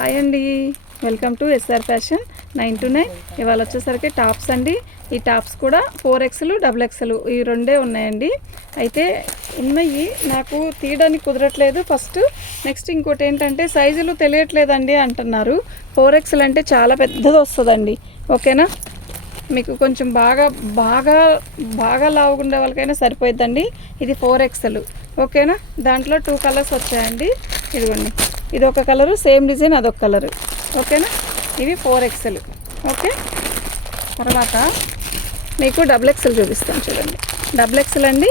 Hi అండి, welcome to SR fashion 929. ఇవాళ వచ్చేసరికి టాప్స్ అండి. ఈ టాప్స్ కూడా 4XL XXL ఈ రెండే ఉన్నాయండి. అయితే ఉన్నాయి, నాకు తీయడానికి కుదరట్లేదు ఫస్ట్. నెక్స్ట్ ఇంకోటి ఏంటంటే సైజులు తెలియట్లేదండి అంటున్నారు. 4XL అంటే చాలా పెద్దది వస్తుందండి, ఓకేనా. మీకు కొంచెం బాగా బాగా బాగా లావుగుండే వాళ్ళకైనా సరిపోయిద్దండి. ఇది 4XL, ఓకేనా. దాంట్లో 2 కలర్స్ వచ్చాయండి. ఇదిగోండి, ఇది ఒక కలరు, సేమ్ డిజైన్ అదొక కలరు, ఓకేనా. ఇవి 4XL, ఓకే. తర్వాత మీకు XXL చూపిస్తాను చూడండి. XXL అండి,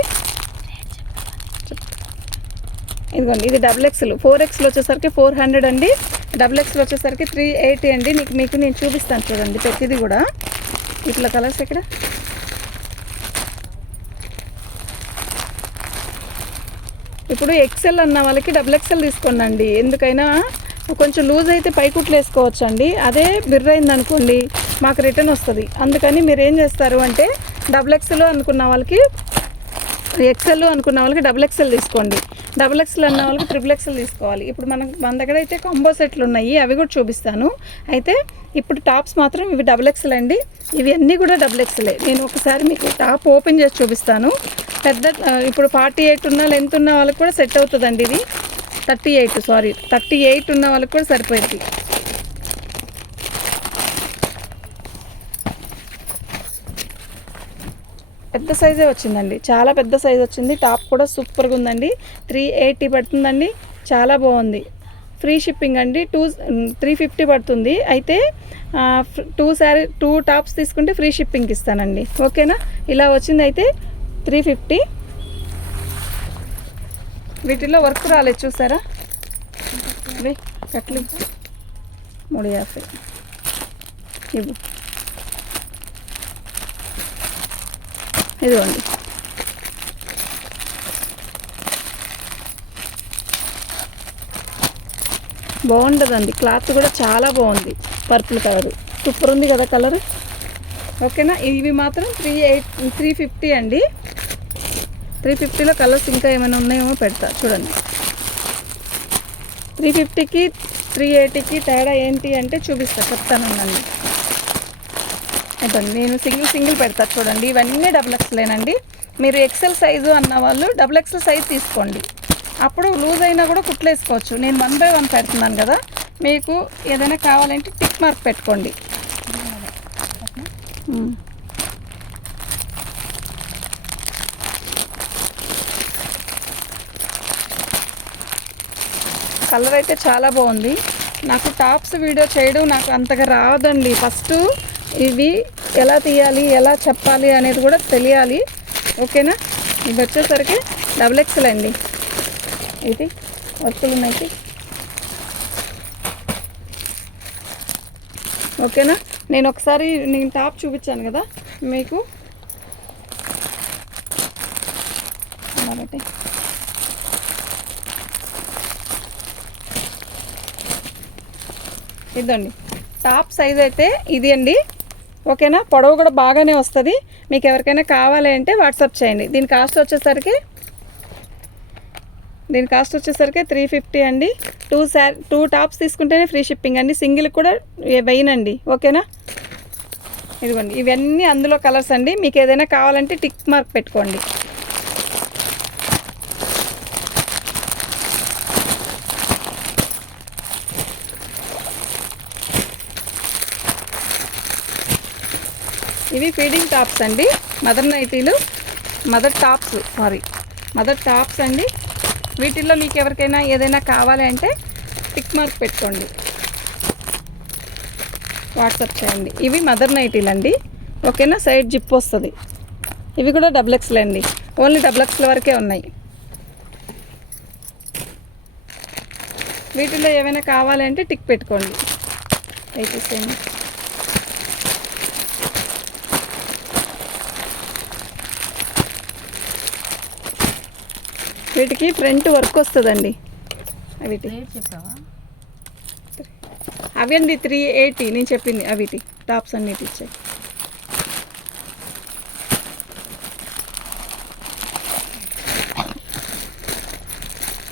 ఇదిగోండి ఇది XXL. 4XL వచ్చేసరికి 400 అండి, XXL వచ్చేసరికి 380 అండి. మీకు నేను చూపిస్తాను చూడండి ప్రతిదీ కూడా. ఇట్లా కలర్స్ ఇక్కడ ఇప్పుడు XL అన్న వాళ్ళకి XXL తీసుకోండి. ఎందుకైనా కొంచెం లూజ్ అయితే పైకుట్లు వేసుకోవచ్చు అండి. అదే బిర్రైంది అనుకోండి మాకు రిటర్న్ వస్తుంది. అందుకని మీరు ఏం చేస్తారు అంటే XXL అనుకున్న వాళ్ళకి, XL అనుకున్న వాళ్ళకి XXL తీసుకోండి. XXL అన్న వాళ్ళకి XXL తీసుకోవాలి. ఇప్పుడు మన దగ్గర అయితే కాంబో సెట్లు ఉన్నాయి, అవి కూడా చూపిస్తాను. అయితే ఇప్పుడు టాప్స్ మాత్రం ఇవి XXL అండి. ఇవి అన్నీ కూడా XXL. నేను ఒకసారి మీకు టాప్ ఓపెన్ చేసి చూపిస్తాను. పెద్ద ఇప్పుడు 48 ఉన్న లెంత్ ఉన్న వాళ్ళకి కూడా సెట్ అవుతుందండి. ఇది 38 ఉన్న వాళ్ళకి కూడా సరిపోయింది. పెద్ద సైజే వచ్చిందండి, చాలా పెద్ద సైజ్ వచ్చింది. టాప్ కూడా సూపర్గా ఉందండి. 380 పడుతుందండి, చాలా బాగుంది. ఫ్రీ షిప్పింగ్ అండి. 350 పడుతుంది. అయితే 2 టాప్స్ తీసుకుంటే ఫ్రీ షిప్పింగ్కి ఇస్తానండి, ఓకేనా. ఇలా వచ్చింది. అయితే 350. వీటిలో వర్క్ రాలేదు చూసారా, అవి కట్లు 350 ఇవి. ఇదిగోండి, బాగుంటుందండి. క్లాత్ కూడా చాలా బాగుంది. పర్పుల్ కలరు సూపర్ ఉంది కదా కలర్, ఓకేనా. ఇవి మాత్రం 350 అండి. 350లో కలర్స్ ఇంకా ఏమైనా ఉన్నాయేమో పెడతా చూడండి. 350కి 380కి తేడా ఏంటి అంటే చెప్తానండి. అదండి, నేను సింగిల్ పెడతా చూడండి. ఇవన్నీ XXLేనండి. మీరు XL సైజు అన్న వాళ్ళు XXL సైజు తీసుకోండి. అప్పుడు లూజ్ అయినా కూడా కుట్లు వేసుకోవచ్చు. నేను 1 by 1 పెడుతున్నాను కదా. మీకు ఏదైనా కావాలంటే టిక్ మార్క్ పెట్టుకోండి. కలర్ అయితే చాలా బాగుంది. నాకు టాప్స్ వీడియో చేయడం నాకు అంతగా రాదండి. ఫస్ట్ ఇవి ఎలా తీయాలి, ఎలా చెప్పాలి అనేది కూడా తెలియాలి, ఓకేనా. ఇవి వచ్చేసరికి XXL అండి. ఇది వర్కులు ఉన్నాయి, ఓకేనా. నేను ఒకసారి టాప్ చూపించాను కదా మీకు, కాబట్టి ఇదండి టాప్ సైజ్ అయితే ఇది అండి, ఓకేనా. పొడవు కూడా బాగానే వస్తుంది. మీకు ఎవరికైనా కావాలి అంటే వాట్సాప్ చేయండి. దీని కాస్ట్ వచ్చేసరికి 350 అండి. 2 టాప్స్ తీసుకుంటేనే ఫ్రీ షిప్పింగ్ అండి. సింగిల్ కూడా వేయనండి, ఓకేనా. ఇదిగోండి, ఇవన్నీ అందులో కలర్స్ అండి. మీకు ఏదైనా కావాలంటే టిక్ మార్క్ పెట్టుకోండి. ఇవి ఫీడింగ్ టాప్స్ అండి, మదర్ నైటీలు, మదర్ టాప్స్ అండి. వీటిల్లో మీకు ఎవరికైనా ఏదైనా కావాలి అంటే టిక్ మార్క్ పెట్టుకోండి, వాట్సాప్ చేయండి. ఇవి మదర్ నైటీలు అండి, ఓకేనా. సైడ్ జిప్ వస్తుంది. ఇవి కూడా XXL అండి, ఓన్లీ XXL వరకే ఉన్నాయి. వీటిల్లో ఏమైనా కావాలంటే టిక్ పెట్టుకోండి. అయితే సేమ్ వీటికి ఫ్రంట్ వర్క్ వస్తుందండి. అవి అండి 380 నేను చెప్పింది. అవిటి టాప్స్ అన్నిటి ఇచ్చాయి.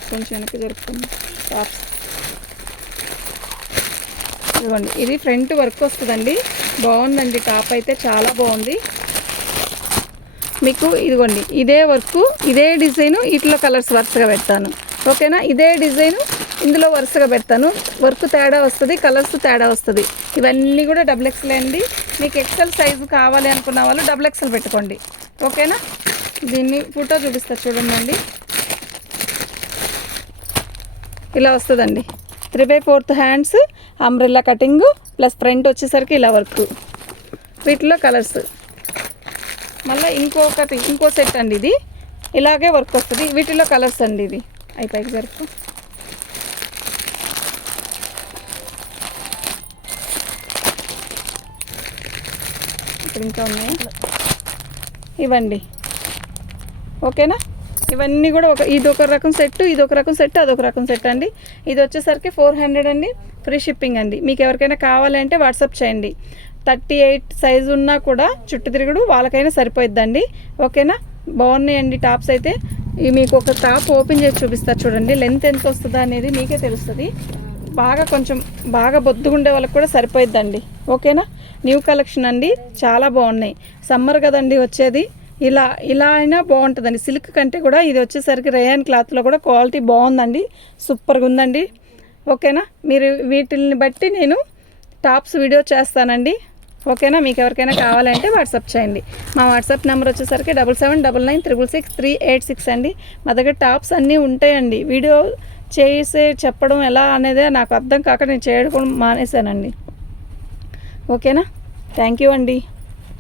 కొంచెం వెనక్కి జరుపుకుంది టాప్స్. ఇదిగోండి, ఇది ఫ్రంట్ వర్క్ వస్తుందండి. బాగుందండి, టాప్ అయితే చాలా బాగుంది. మీకు ఇదిగోండి ఇదే వర్క్, ఇదే డిజైను, వీటిలో కలర్స్ వరుసగా పెడతాను. ఓకేనా, ఇదే డిజైను ఇందులో వరుసగా పెడతాను. వర్క్ తేడా వస్తుంది, కలర్స్ తేడా వస్తుంది. ఇవన్నీ కూడా డబుల్ ఎక్స్ఎల్ అండి. మీకు ఎక్సెల్ సైజు కావాలి అనుకున్న వాళ్ళు డబుల్ ఎక్స్ఎల్ పెట్టుకోండి. ఓకేనా, దీన్ని ఫోటో చూపిస్తా చూడండి. ఇలా వస్తుందండి. 3/4 hands, umbrella cutting plus front వచ్చేసరికి ఇలా వర్క్. వీటిలో కలర్స్ మళ్ళీ ఇంకో సెట్ అండి. ఇది ఇలాగే వర్క్ వస్తుంది. వీటిలో కలర్స్ అండి. ఇది అయిపోయి జరుపు. ఇక్కడ ఇంకా ఉన్నాయి ఇవ్వండి. ఓకేనా, ఇవన్నీ కూడా ఇదొక రకం సెట్, ఇదొక రకం సెట్, అదొక రకం సెట్ అండి. ఇది వచ్చేసరికి 400 అండి. ఫ్రీ షిప్పింగ్ అండి. మీకు ఎవరికైనా కావాలంటే వాట్సాప్ చేయండి. 38 సైజు ఉన్నా కూడా చుట్టు తిరుగుడు వాళ్ళకైనా సరిపోయిద్దండి. ఓకేనా, బాగున్నాయండి టాప్స్ అయితే. మీకు ఒక టాప్ ఓపెన్ చేసి చూపిస్తారు చూడండి. లెంత్ ఎంత వస్తుందా అనేది మీకే తెలుస్తుంది. కొంచెం బాగా బొద్దుగుండే వాళ్ళకి కూడా సరిపోయిద్దండి. ఓకేనా, న్యూ కలెక్షన్ అండి, చాలా బాగున్నాయి. సమ్మర్ కదండి వచ్చేది, ఇలా అయినా బాగుంటుందండి. సిల్క్ కంటే కూడా ఇది వచ్చేసరికి రేయాన్ క్లాత్లో కూడా క్వాలిటీ బాగుందండి, సూపర్గా ఉందండి. ఓకేనా, మీరు వీటిని బట్టి నేను టాప్స్ వీడియో చేస్తానండి. ఓకేనా, మీకు ఎవరికైనా కావాలంటే వాట్సాప్ చేయండి. మా వాట్సాప్ నెంబర్ వచ్చేసరికి 7799966386 అండి. మా దగ్గర టాప్స్ అన్నీ ఉంటాయండి. వీడియో చెప్పడం ఎలా అనేదే నాకు అర్థం కాక నేను చేయడం మానేశానండి. ఓకేనా, థ్యాంక్ యూ అండి.